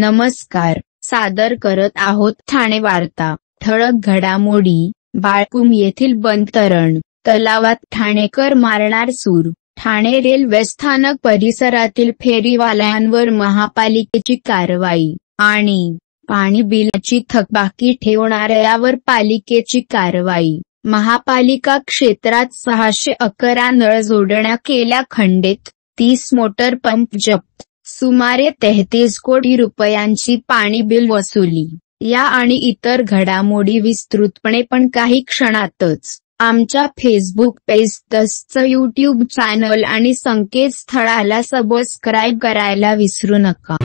नमस्कार, सादर करत आहोत ठाणे वार्ता। ठळक घडामोडी। बाळकुम येथील बंद धरण तलावात ठाणेकर मारणार सूर। ठाणे रेल्वे स्थानक परिसरातील फेरीवाल्यांवर महापालिकेची कारवाई आणि पाणी बिलाची थकबाकी ठेवणाऱ्यावर पालिकेची कारवाई। महापालिका क्षेत्रात 611 नळ जोडण्या केल्या खंडित, 30 मोटर पंप जप्त, सुमारे 33 कोटी रुपयांची पाणी बिल वसुली। या आणि इतर घडामोडी विस्तृतपणे पण काही क्षणातच आमच्या फेसबुक पेज तसंच यूट्यूब चॅनल आणि संकेतस्थळाला सबस्क्राईब करायला विसरू नका।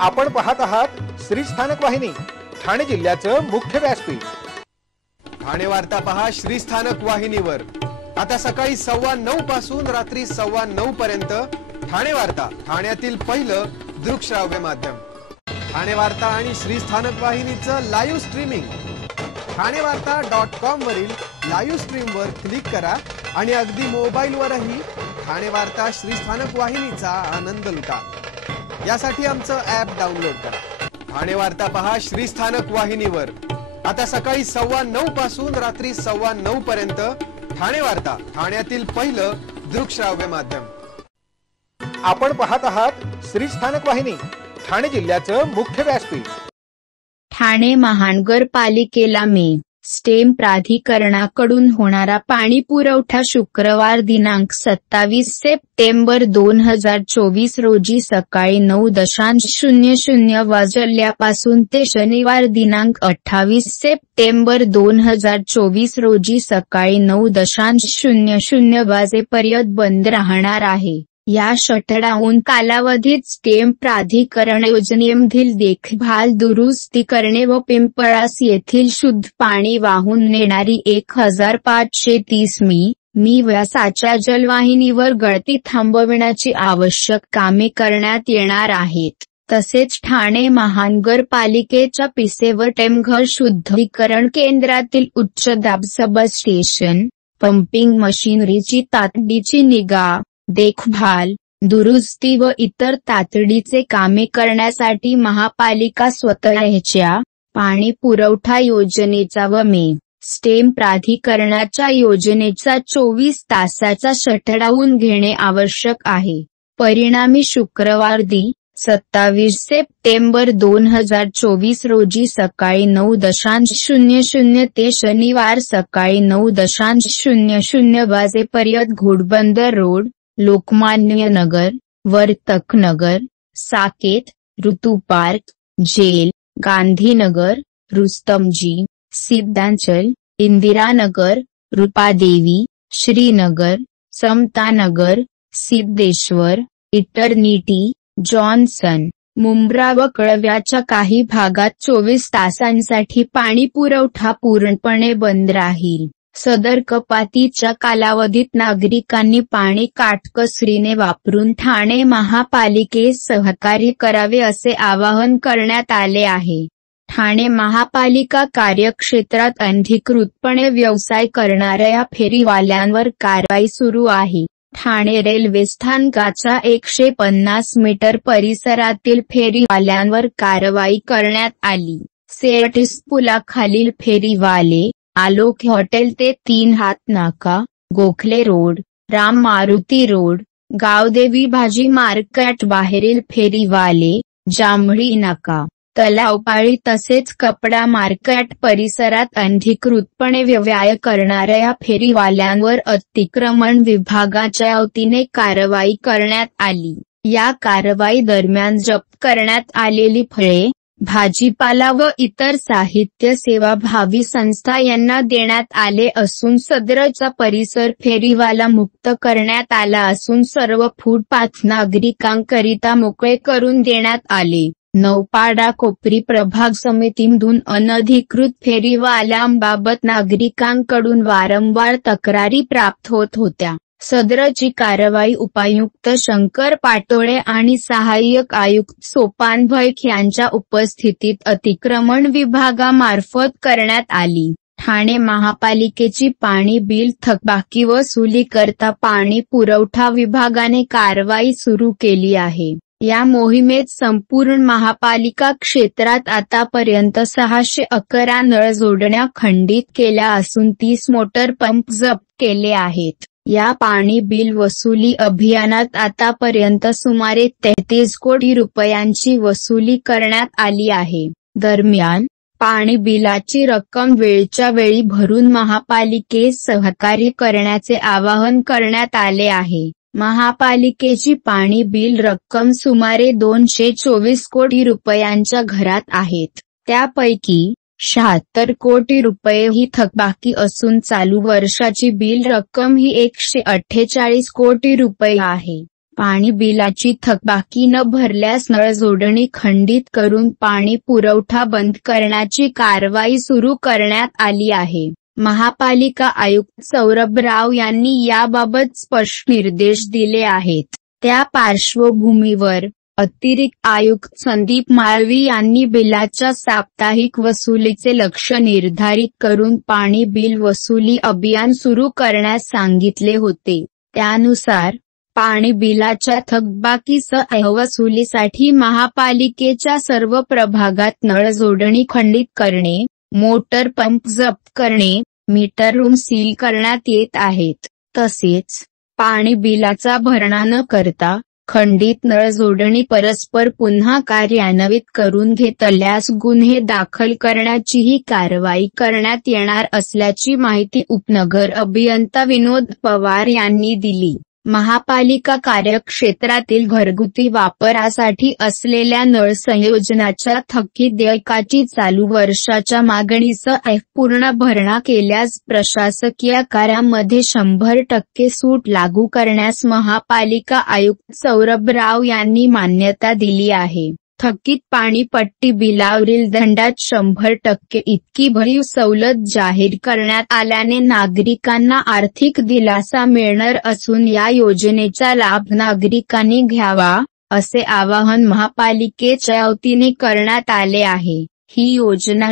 आपण पाहत आहात श्री स्थानक वाहिनी, ठाणे जिल्ह्याचं मुख्य व्यासपीठ। ठाणे वार्ता पहा श्री स्थानक वाहिनीवर। आता सकाळी 9:15 पासून रात्री 9:15 पर्यंत ठाणे वार्ता, ठाण्यातील पहिलं दृकश्राव्य माध्यम। ठाणे वार्ता आणि श्री स्थानक वाहिनीचं लाईव्ह स्ट्रीमिंग ठाणेवार्ता.com वरील लाईव्ह स्ट्रीमवर क्लिक करा आणि अगदी मोबाईलवरही ठाणे वार्ता श्री स्थानक वाहिनीचा आनंद लुटा। यासाठी आमचं ॲप डाउनलोड करा। ठाणे वार्ता पहा श्री स्थानक वाहिनीवर। आता सकाळी 9:15 पासून रात्री 9:15 पर्यंत ठाणे वार्ता, ठाण्यातील पहिलं दृकश्राव्य माध्यम। आपण पाहत आहात श्री स्थानक वाहिनी, ठाणे जिल्ह्याचं मुख्य व्यासपीठ। ठाणे महानगरपालिकेला स्टेम प्राधिकरणाकडून होणारा पाणी पुरवठा शुक्रवार दिनांक 27 सप्टेंबर 2024 रोजी सकाळी 9:00 वाजल्यापासून ते शनिवार दिनांक 28 सप्टेंबर 2024 रोजी सकाळी 9:00 वाजेपर्यंत बंद राहणार आहे। या शटडाऊन कालावधीत स्टेम प्राधिकरण योजनेमधील देखभाल दुरुस्ती करणे व पिंपळास येथील शुद्ध पाणी वाहून नेणारी 1530 मी व्यासाच्या जलवाहिनीवर गळती थांबविण्याची आवश्यक कामे करण्यात येणार आहेत। तसेच ठाणे महानगरपालिकेच्या पिसे व टेमघर शुद्धीकरण केंद्रातील उच्च दाब सबस्टेशन, पंपिंग मशिनरीची तातडीची निगा, देखभाल, दुरुस्ती व इतर तातडीचे कामे करण्यासाठी महापालिका स्वतःच्या पाणी पुरवठा योजनेचा व स्टेम प्राधिकरणाच्या योजनेचा 24 तासाचा शटडाऊन घेणे आवश्यक आहे। परिणामी शुक्रवार दि. 27 सप्टेंबर 2024 रोजी सकाळी 9:00 ते शनिवार सकाळी 9:00 वाजेपर्यंत Ghodbunder road, Lokmanya Nagar, Vartak Nagar, Saket, Ritu park, jail, Gandhinagar, Rustomjee, Siddhachal, Indiranagar, Rupadevi, Shrinagar, Samatanagar, Siddheshwar, Eternity, Johnson, Mumbra व कळव्याच्या काही भागात 24 तासांसाठी पाणी पुरवठा पूर्णपणे बंद राहील। सदर कपातीच्या कालावधीत नागरिकांनी पाणी काटकसरीने वापरून ठाणे महापालिकेस सहकार्य करावे असे आवाहन करण्यात आले आहे। ठाणे महापालिका कार्यक्षेत्रात अनधिकृतपणे व्यवसाय करणाऱ्या फेरीवाल्यांवर कारवाई सुरू आहे। ठाणे रेल्वे स्थानकाच्या 150 मीटर परिसरातील फेरीवाल्यांवर कारवाई करण्यात आली। सेअटिस पुलाखालील फेरीवाले, आलोक हॉटेल ते 3 हात नाका, गोखले रोड, राम मारुती रोड, गावदेवी भाजी मार्केट बाहेरील फेरीवाले, जांभळी नाका, तलावपाळी तसेच कपडा मार्केट परिसरात अनधिकृतपणे व्यवसाय करणाऱ्या फेरीवाल्यांवर अतिक्रमण विभागाच्या वतीने कारवाई करण्यात आली। या कारवाई दरम्यान जप्त करण्यात आलेली फळे, भाजीपाला व इतर साहित्य सेवाभावी संस्था यांना देण्यात आले असून सदरचा परिसर फेरीवाला मुक्त करण्यात आला असून सर्व फुटपाथ नागरिकांकरिता मोकळे करून देण्यात आले। नौपाडा कोपरी प्रभाग समितीमधून अनधिकृत फेरीवाल्यांबाबत नागरिकांकडून वारंवार तक्रारी प्राप्त होत होत्या। सदरची कारवाई उपायुक्त शंकर पाटोळे आणि सहाय्यक आयुक्त सोपान भैक यांच्या उपस्थितीत अतिक्रमण विभागामार्फत करण्यात आली। ठाणे महापालिकेची पाणी बिल थकबाकी वसुली करता पाणी पुरवठा विभागाने कारवाई सुरू केली आहे। या मोहिमेत संपूर्ण महापालिका क्षेत्रात आतापर्यंत 611 नळ जोडण्या खंडित केल्या असून 30 मोटर पंप जप्त केले आहेत. या पाणी बिल वसुली अभियानात आतापर्यंत सुमारे 33 कोटी रुपयांची वसुली करण्यात आली आहे. दरम्यान, पाणी बिलाची रक्कम वेळच्या वेळी भरून महापालिकेस सहकार्य करण्याचे आवाहन करण्यात आले आहे. महापालिकेची पाणी बिल रक्कम सुमारे 224 कोटी रुपयांच्या घरात आहेत. त्यापैकी 76 कोटी रुपये ही थकबाकी असून चालू वर्षाची बिल रक्कम ही 148 कोटी रुपये आहे. पाणी बिलाची थकबाकी न भरल्यास नळ जोडणी खंडित करून पाणी पुरवठा बंद करण्याची कारवाई सुरू करण्यात आली आहे. महापालिका आयुक्त सौरभ राव यांनी याबाबत स्पष्ट निर्देश दिले आहेत. त्या पार्श्वभूमीवर अतिरिक्त आयुक्त संदीप माळवी यांनी बिलाच्या साप्ताहिक वसुलीचे लक्ष्य निर्धारित करून पाणी बिल वसुली अभियान सुरू करण्यास सांगितले होते. त्यानुसार पाणी बिलाच्या थकबाकीसह वसुलीसाठी महापालिकेच्या सर्व प्रभागात नळ जोडणी खंडित करणे, मोटर पंप जप्त करणे, मीटर रूम सील करण्यात येत आहेत. तसेच पाणी बिलाचा भरणा न करता खंडित नळ जोडणी परस्पर पुन्हा कार्यान्वित करून घेतल्यास गुन्हे दाखल करण्याचीही कारवाई करण्यात येणार असल्याची माहिती उपनगर अभियंता विनोद पवार यांनी दिली. महापालिका कार्यक्षेत्रातील घरगुती वापरासाठी असलेल्या नळ संयोजनाच्या थकीत देयकाची चालू वर्षाच्या मागणीसह पूर्ण भरणा केल्यास प्रशासकीय करामध्ये 100% सूट लागू करण्यास महापालिका आयुक्त सौरभ राव यांनी मान्यता दिली आहे. थकीत पाणीपट्टी बिलावरील दंडात 100% इतकी भरीव सवलत जाहीर करण्यात आल्याने नागरिकांना आर्थिक दिलासा मिळणार असून या योजनेचा लाभ नागरिकांनी घ्यावा, असे आवाहन महापालिकेच्या वतीने करण्यात आले आहे. ही योजना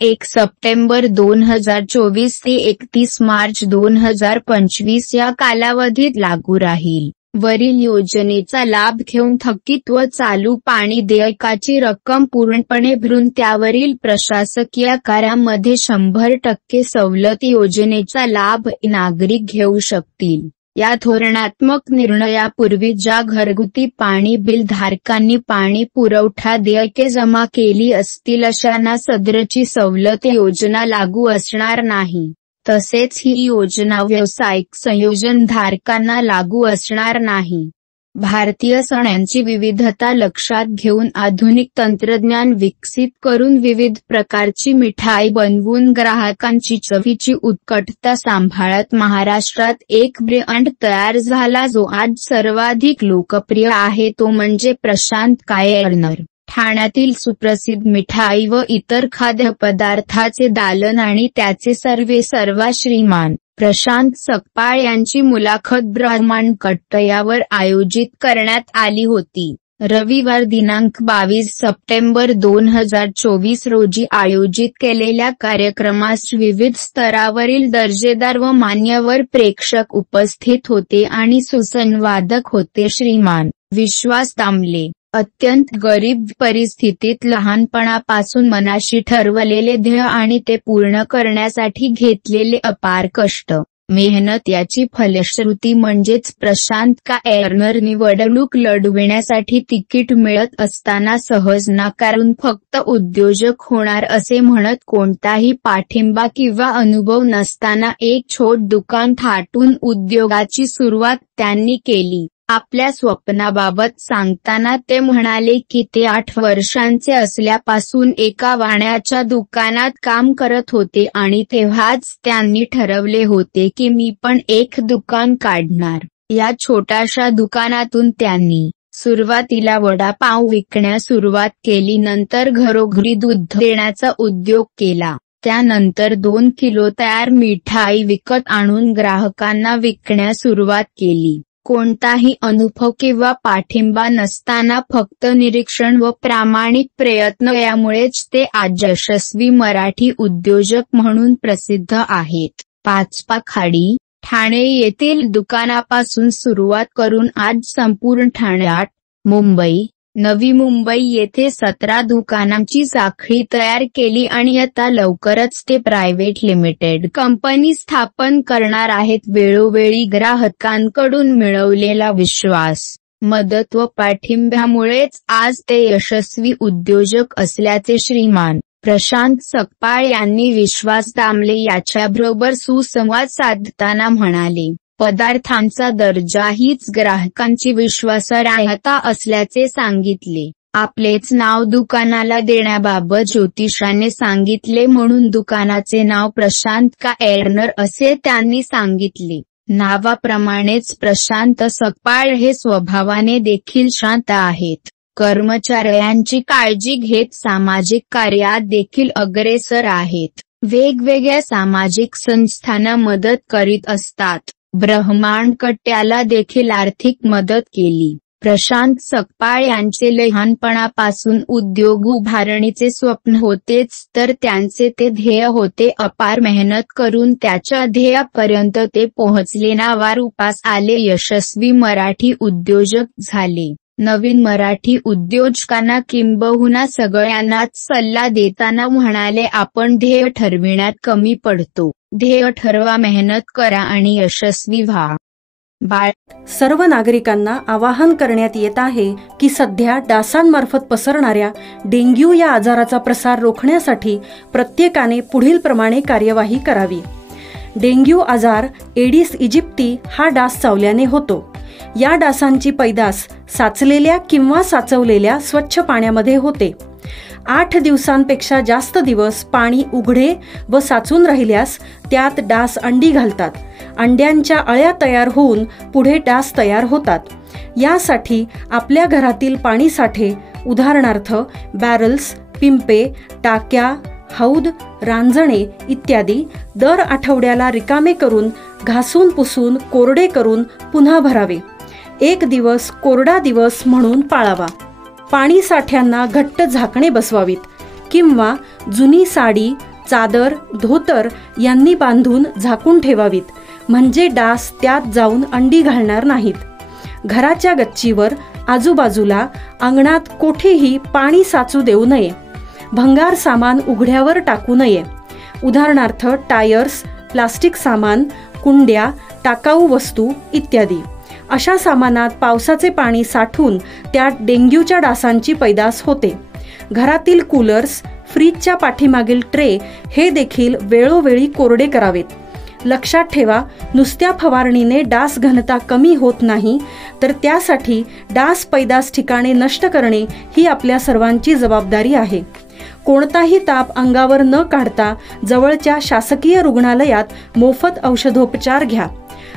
01 सप्टेंबर 2024 ते 31 मार्च 2025 या कालावधीत लागू राहील. वरील योजनेचा लाभ घेऊन थकीत व चालू पाणी देयकाची रक्कम पूर्णपणे भरून त्यावरील प्रशासकीय करामध्ये 100% सवलत योजनेचा लाभ नागरिक घेऊ शकतील. या धोरणात्मक निर्णयापूर्वी ज्या घरगुती पाणी बिल धारकांनी पाणी पुरवठा देयके जमा केली असतील अशांना सदरची सवलत योजना लागू असणार नाही. तसेच ही योजना व्यावसायिक संयोजन धारकांना लागू असणार नाही. भारतीय सणांची विविधता लक्षात घेऊन आधुनिक तंत्रज्ञान विकसित करून विविध प्रकारची मिठाई बनवून ग्राहकांची चवीची उत्कटता सांभाळत महाराष्ट्रात एक ब्रँड तयार झाला जो आज सर्वाधिक लोकप्रिय आहे तो म्हणजे प्रशांत कॉर्नर. ठाण्यातील सुप्रसिद्ध मिठाई व इतर खाद्यपदार्थाचे दालन आणि त्याचे सर्वा श्रीमान प्रशांत सकपाळ यांची मुलाखत ब्रह्मांडकट्ट यावर आयोजित करण्यात आली होती. रविवार दिनांक 22 सप्टेंबर 2024 रोजी आयोजित केलेल्या कार्यक्रमास विविध स्तरावरील दर्जेदार व मान्यवर प्रेक्षक उपस्थित होते आणि सुसंवादक होते. श्रीमान विश्वास दामले अत्यंत गरीब परिस्थितीत लहानपणापासून मनाशी ठरवलेले ध्येय आणि ते पूर्ण करण्यासाठी घेतलेले अपार कष्ट, मेहनत याची फलश्रुती म्हणजेच प्रशांत कॉर्नर निवडणूक लढविण्यासाठी तिकीट मिळत असताना सहज नाकारून फक्त उद्योजक होणार असे म्हणत कोणताही पाठिंबा किंवा अनुभव नसताना एक छोट दुकान थाटून उद्योगाची सुरुवात त्यांनी केली. आपल्या स्वप्नाबाबत सांगताना ते म्हणाले की ते 8 वर्षांचे असल्यापासून एका वाण्याच्या दुकानात काम करत होते आणि तेव्हाच त्यांनी ठरवले होते की मी पण एक दुकान काढणार. या छोट्याशा दुकानातून त्यांनी सुरुवातीला वडापाव विकण्यास सुरुवात केली, नंतर घरोघरी दूध देण्याचा उद्योग केला. त्यानंतर 2 किलो तयार मिठाई विकत आणून ग्राहकांना विकण्यास सुरुवात केली. कोणताही अनुभव किंवा पाठिंबा नसताना फक्त निरीक्षण व प्रामाणिक प्रयत्न यामुळेच ते आज यशस्वी मराठी उद्योजक म्हणून प्रसिद्ध आहेत. पाचपाखाडी, ठाणे येथील दुकानापासून सुरुवात करून आज संपूर्ण ठाण्यात मुंबई, नवी मुंबई येथे 17 दुकानांची साखळी तयार केली आणि आता लवकरच ते प्रायव्हेट लिमिटेड कंपनी स्थापन करणार आहेत. वेळोवेळी ग्राहकांकडून मिळवलेला विश्वास, मदत व पाठिंब्यामुळेच आज ते यशस्वी उद्योजक असल्याचे श्रीमान प्रशांत सकपाळ यांनी विश्वास दामले याच्याबरोबर सुसंवाद साधताना म्हणाले. पदार्थांचा दर्जा हीच ग्राहकांची विश्वासार्हता असल्याचे सांगितले. आपलेच नाव दुकानाला देण्याबाबत ज्योतिषाने सांगितले म्हणून दुकानाचे नाव प्रशांत का एर्नर असे त्यांनी सांगितले. नावाप्रमाणेच प्रशांत सकपाळ हे स्वभावाने देखील शांत आहेत. कर्मचाऱ्यांची काळजी घेत सामाजिक कार्यात देखील अग्रेसर आहेत. वेगवेगळ्या सामाजिक संस्थांना मदत करीत असतात. ब्रह्मांडकट्ट्याला देखील आर्थिक मदत केली. प्रशांत सकपाळ यांचे लहानपणापासून उद्योग उभारणीचे स्वप्न होतेच तर त्यांचे ते ध्येय होते. अपार मेहनत करून त्याच्या ध्येयापर्यंत ते पोहोचले. नावारूपास आले. यशस्वी मराठी उद्योजक झाले. नवीन मराठी उद्योजकांना किंबहुना सगळ्यांनाच सल्ला देताना म्हणाले, आपण ध्येय ठरविण्यात कमी पडतो. ध्येय ठरवा, मेहनत करा आणि यशस्वी व्हा. सर्व नागरिकांना आवाहन करण्यात येत आहे की सध्या डासांमार्फत पसरणाऱ्या डेंग्यू या आजाराचा प्रसार रोखण्यासाठी प्रत्येकाने पुढीलप्रमाणे कार्यवाही करावी. डेंग्यू आजार एडिस इजिप्ती हा डास चावल्याने होतो. या डासांची पैदास साचलेल्या किंवा साचवलेल्या स्वच्छ पाण्यामध्ये होते. 8 दिवसांपेक्षा जास्त दिवस पाणी उघडे व साचून राहिल्यास त्यात डास अंडी घालतात. अंड्यांच्या अळ्या तयार होऊन पुढे डास तयार होतात. यासाठी आपल्या घरातील पाणीसाठे उदाहरणार्थ बॅरल्स, पिंपे, टाक्या, हौद, रांजणे इत्यादी दर आठवड्याला रिकामे करून घासून पुसून कोरडे करून पुन्हा भरावे. 1 दिवस कोरडा दिवस म्हणून पाळावा. पाणी साठ्यांना घट्ट झाकणे बसवावीत किंवा जुनी साडी, चादर, धोतर यांनी बांधून झाकून ठेवावीत, म्हणजे डास त्यात जाऊन अंडी घालणार नाहीत. घराच्या गच्चीवर, आजूबाजूला, अंगणात कोठेही पाणी साचू देऊ नये. भंगार सामान उघड्यावर टाकू नये. उदाहरणार्थ टायर्स, प्लास्टिक सामान, कुंड्या, टाकाऊ वस्तू इत्यादी. अशा सामानात पावसाचे पाणी साठून त्यात डेंग्यूच्या डासांची पैदास होते. घरातील कूलर्स, फ्रीजच्या पाठीमागील ट्रे हे देखील वेळोवेळी कोरडे करावेत. लक्षात ठेवा, नुसत्या फवारणीने डास घनता कमी होत नाही, तर त्यासाठी डास पैदास ठिकाणे नष्ट करणे ही आपल्या सर्वांची जबाबदारी आहे. कोणताही ताप अंगावर न काढता जवळच्या शासकीय रुग्णालयात मोफत औषधोपचार घ्या.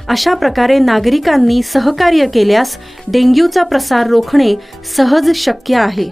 अशा प्रकारे नागरिकांनी सहकार्य केल्यास डेंग्यूचा प्रसार रोखणे सहज शक्य आहे.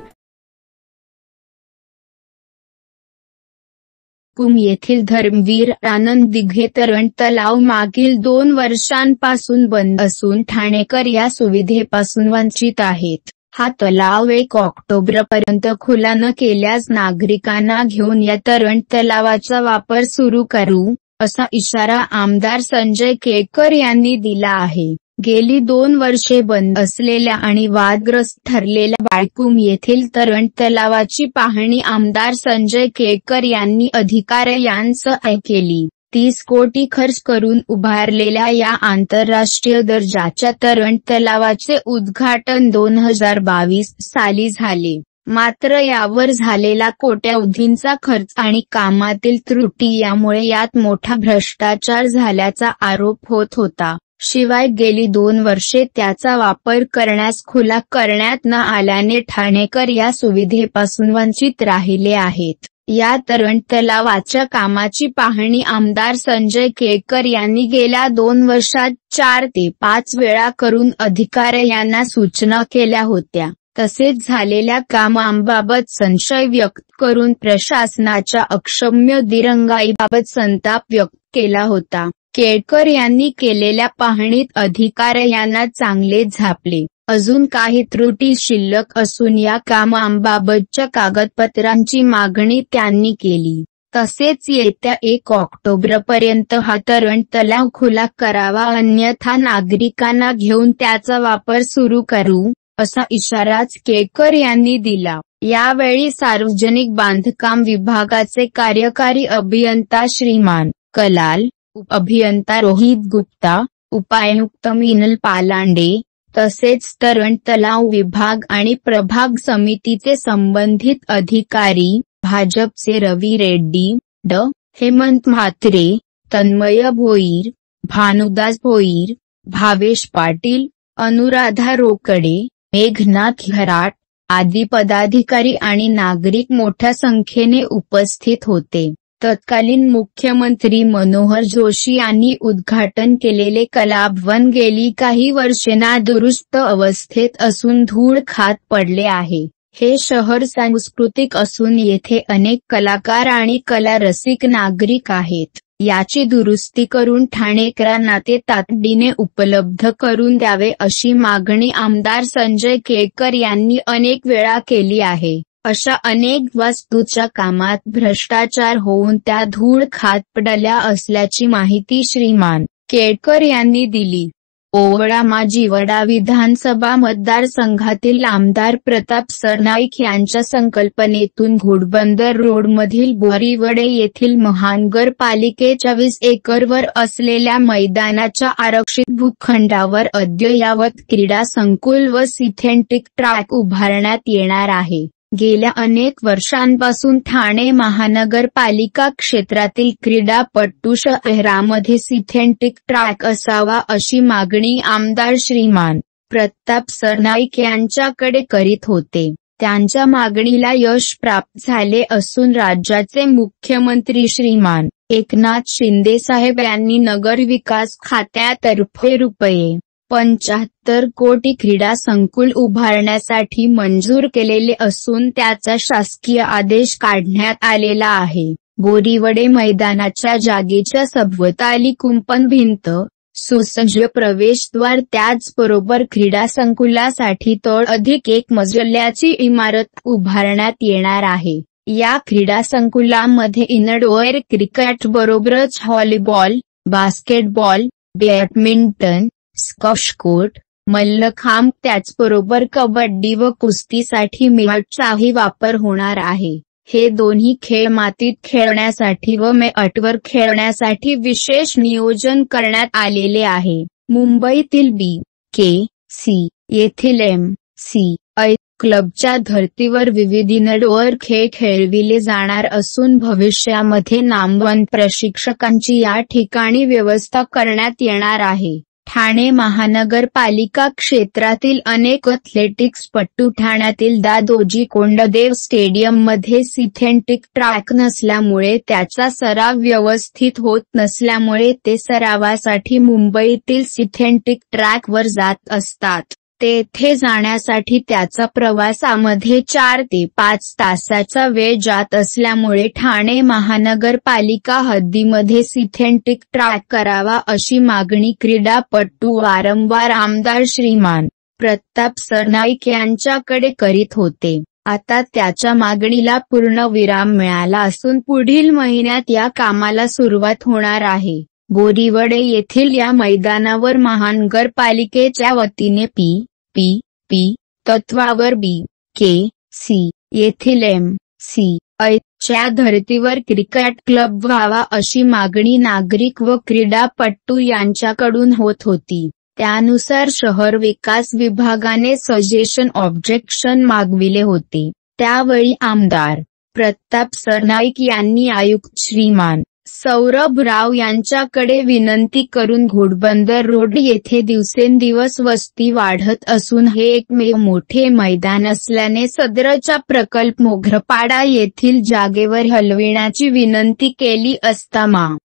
येथील धर्मवीर आनंद दिघे तरण तलाव मागील 2 वर्षांपासून बंद असून ठाणेकर या सुविधेपासून वंचित आहेत. हा तलाव 1 ऑक्टोबरपर्यंत खुला न केल्यास नागरिकांना घेऊन या तरण तलावाचा वापर सुरू करू, असा इशारा आमदार संजय केळकर यांनी दिला आहे. गेली 2 वर्षे बंद असलेल्या आणि वादग्रस्त ठरलेल्या बाळकूम येथील तरण तलावाची पाहणी आमदार संजय केळकर यांनी अधिकाऱ्यांसह केली. 30 कोटी खर्च करून उभारलेल्या या आंतरराष्ट्रीय दर्जाच्या तरण तलावाचे उद्घाटन 2022 साली झाले. मात्र यावर झालेला कोट्यवधींचा खर्च आणि कामातील त्रुटी यामुळे यात मोठा भ्रष्टाचार झाल्याचा आरोप होत होता. शिवाय गेली 2 वर्षे त्याचा वापर करण्यास खुला करण्यात न आल्याने ठाणेकर या सुविधेपासून वंचित राहिले आहेत. या तरण तलावाच्या कामाची पाहणी आमदार संजय केळकर यांनी गेल्या 2 वर्षात 4 ते 5 वेळा करून अधिकाऱ्यांना सूचना केल्या होत्या. तसेच झालेल्या कामांबाबत संशय व्यक्त करून प्रशासनाच्या अक्षम्य दिरंगाईबाबत संताप व्यक्त केला होता. केळकर यांनी केलेल्या पाहणीत अधिकाऱ्यांना चांगले झापले. अजून काही त्रुटी शिल्लक असून या कामांबाबतच्या कागदपत्रांची मागणी त्यांनी केली. तसेच येत्या 1 ऑक्टोबरपर्यंत हा तरण तलाव खुला करावा, अन्यथा नागरिकांना घेऊन त्याचा वापर सुरू करू, असा इशाराच केळकर यांनी दिला। यावेळी सार्वजनिक बांधकाम विभागाचे कार्यकारी अभियंता श्रीमान कलाल, अभियंता रोहित गुप्ता, उपायुक्त मिनल पालांडे तसेच तरण तलाव विभाग आणि प्रभाग समितीचे संबंधित अधिकारी, भाजपचे रवी रेड्डी, ड. हेमंत म्हात्रे, तन्मय भोईर, भानुदास भोईर, भावेश पाटील, अनुराधा रोकडे, मेघनाथ घराट आदी पदाधिकारी आणि नागरिक मोठ्या संख्येने उपस्थित होते। तत्कालीन मुख्यमंत्री मनोहर जोशी यांनी उद्घाटन केलेले कलाभवन गेली काही वर्षे नादुरुस्त अवस्थेत असून धूळ खात पडले आहे। हे शहर सांस्कृतिक असून येथे अनेक कलाकार आणि कला रसिक नागरिक आहेत। याची दुरुस्ती करून ठाणेकरांना ते तातडीने उपलब्ध करून द्यावे अशी मागणी आमदार संजय केळकर यांनी अनेक वेळा केली आहे। अशा अनेक वास्तूच्या कामात भ्रष्टाचार होऊन त्या धूळ खात पडल्या असल्याची माहिती श्रीमान केळकर यांनी दिली। ओवळा माजिवडा विधानसभा मतदारसंघातील आमदार प्रताप सरनाईक यांच्या संकल्पनेतून घोडबंदर रोडमधील बोरीवडे येथील महानगरपालिकेच्या 20 एकरवर असलेल्या मैदानाच्या आरक्षित भूखंडावर अद्ययावत क्रीडा संकुल व सिंथेटिक ट्रॅक उभारण्यात येणार आहे। गेल्या अनेक वर्षांपासून ठाणे महानगरपालिका क्षेत्रातील क्रीडापटू शहरामध्ये सिंथेटिक ट्रॅक असावा अशी मागणी आमदार श्रीमान प्रताप सरनाईक यांच्याकडे करीत होते। त्यांच्या मागणीला यश प्राप्त झाले असून राज्याचे मुख्यमंत्री श्रीमान एकनाथ शिंदे साहेब यांनी नगरविकास खात्यातर्फे रुपये 75 कोटी क्रीडा संकुल उभारण्यासाठी मंजूर केलेले असून त्याचा शासकीय आदेश काढण्यात आलेला आहे। बोरीवडे मैदानाच्या जागेच्या सभोवताली कुंपण भिंत, सुसज्ज प्रवेशद्वार त्याचबरोबर क्रीडा संकुलासाठी तळ अधिक 1 मजल्याची इमारत उभारण्यात येणार आहे। या क्रीडा संकुलामध्ये इनडोअर क्रिकेट बरोबरच volleyball, basketball, badminton, squash court, mallakhamb त्याचबरोबर कबड्डी व कुस्तीसाठी मॅटचाही वापर होणार आहे। हे दोन्ही खेळ मातीत खेळण्यासाठी व मॅटवर खेळण्यासाठी विशेष नियोजन करण्यात आलेले आहे। मुंबईतील BKC येथील MCI क्लबच्या धर्तीवर विविध इनडोअर खेळ खेळविले जाणार असून भविष्यामध्ये नामवंत प्रशिक्षकांची या ठिकाणी व्यवस्था करण्यात येणार आहे। ठाणे महानगरपालिका क्षेत्रातील अनेक ॲथलेटिक्सपटू ठाण्यातील दादोजी कोंडदेव स्टेडियममध्ये सिंथेटिक ट्रॅक नसल्यामुळे त्याचा सराव व्यवस्थित होत नसल्यामुळे ते सरावासाठी मुंबईतील सिंथेटिक ट्रॅकवर जात असतात। तेथे जाण्यासाठी त्याचा प्रवासामध्ये 4 ते 5 तासाचा वेळ जात असल्यामुळे ठाणे महानगरपालिका हद्दीमध्ये सिंथेटिक ट्रॅक करावा अशी मागणी क्रीडापटू वारंवार आमदार श्रीमान प्रताप सरनाईक यांच्याकडे करीत होते। आता त्याच्या मागणीला पूर्णविराम मिळाला असून पुढील महिन्यात या कामाला सुरुवात होणार आहे। बोरीवडे येथील या मैदानावर महानगरपालिकेच्या वतीने PPP तत्वावर BKC येथील MCI च्या धर्तीवर क्रिकेट क्लब व्हावा अशी मागणी नागरिक व क्रीडापटू यांच्याकडून होत होती। त्यानुसार शहर विकास विभागाने सजेशन ऑब्जेक्शन मागविले होते। त्यावेळी आमदार प्रताप सरनाईक यांनी आयुक्त श्रीमान सौरभ राव यांच्याकडे विनंती करून घोडबंदर रोड येथे दिवसेंदिवस वस्ती वाढत असून हे एकमेव मोठे मैदान असल्याने सदरचा प्रकल्प मोगरपाडा येथील जागेवर हलविण्याची विनंती केली असता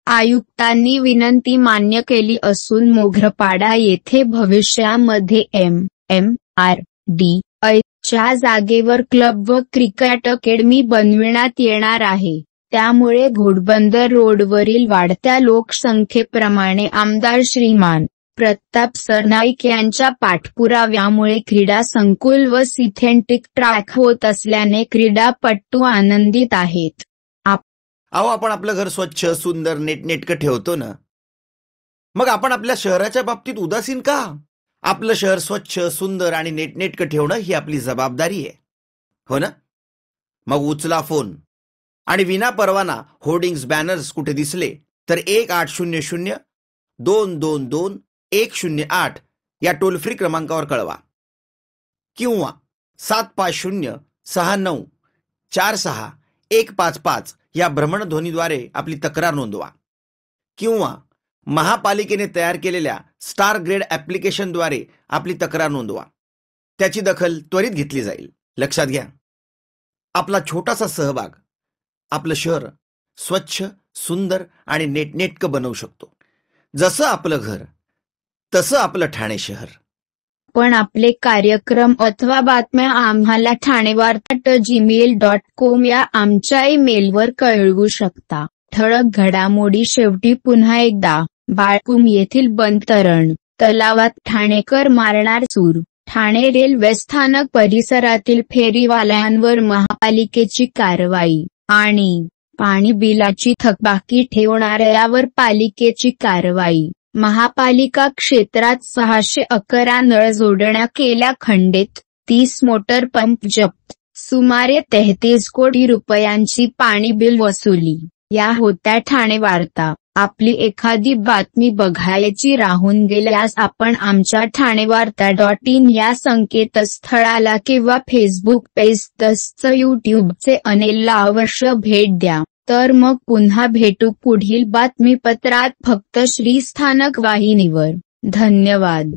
आयुक्तांनी विनंती मान्य केली असून मोगरपाडा येथे भविष्यामध्ये MMRDA च्या जागेवर क्लब व क्रिकेट अकॅडमी बनविण्यात येणार आहे। त्यामुळे घोडबंदर रोडवरील वाढत्या लोकसंख्येप्रमाणे आमदार श्रीमान प्रताप सरनाईक यांच्या पाठपुराव्यामुळे क्रीडा संकुल व सिंथेटिक ट्रॅक होत असल्याने क्रीडापटू आनंदित आहेत। आपण आपलं घर स्वच्छ सुंदर नीटनेटकं ठेवतो ना, मग आपण आपल्या शहराच्या बाबतीत उदासीन का? आपलं शहर स्वच्छ, सुंदर आणि नेटनेटकं ठेवणं ही आपली जबाबदारी आहे, हो ना? मग उचला फोन आणि विना परवाना होर्डिंग्स, बॅनर्स कुठे दिसले तर 1800-222-108 या टोल फ्री क्रमांकावर कळवा किंवा 7506946-155 या भ्रमणध्वनीद्वारे आपली तक्रार नोंदवा किंवा महापालिकेने तयार केलेल्या स्टार ग्रेड ॲप्लिकेशनद्वारे आपली तक्रार नोंदवा. त्याची दखल त्वरित घेतली जाईल. लक्षात घ्या, आपला छोटासा सहभाग आपलं शहर स्वच्छ, सुंदर आणि नेटनेटकं बनवू शकतो. जसं आपलं घर तसं आपलं ठाणे शहर. पण आपले कार्यक्रम अथवा बातम्या आम्हाला ठाणेवार्ता@gmail.com या आमच्या ईमेलवर कळवू शकता. ठळक घडामोडी शेवटी पुन्हा एकदा. बाळकुम येथील बंद धरण तलावात ठाणेकर मारणार सूर. ठाणे रेल्वे स्थानक परिसरातील फेरीवाल्यांवर महापालिकेची कारवाई आणि पाणी बिलाची थकबाकी ठेवणाऱ्यावर पालिकेची कारवाई. महापालिका क्षेत्रात 611 नळ जोडण्या केल्या खंडित. 30 मोटर पंप जप्त. सुमारे 33 कोटी रुपयांची पाणी बिल वसुली. या होत्या ठाणे वार्ता. आपली एखादी बातमी बघायची राहून गेल्यास आपण आमच्या ठाणेवार्ता.in या संकेतस्थळाला किंवा फेसबुक पेज तसंच यूट्यूबचे अनेलला अवश्य भेट द्या. तर मग पुन्हा भेटू पुढील बातमीपत्रात फक्त श्रीस्थानक वाहिनीवर. धन्यवाद.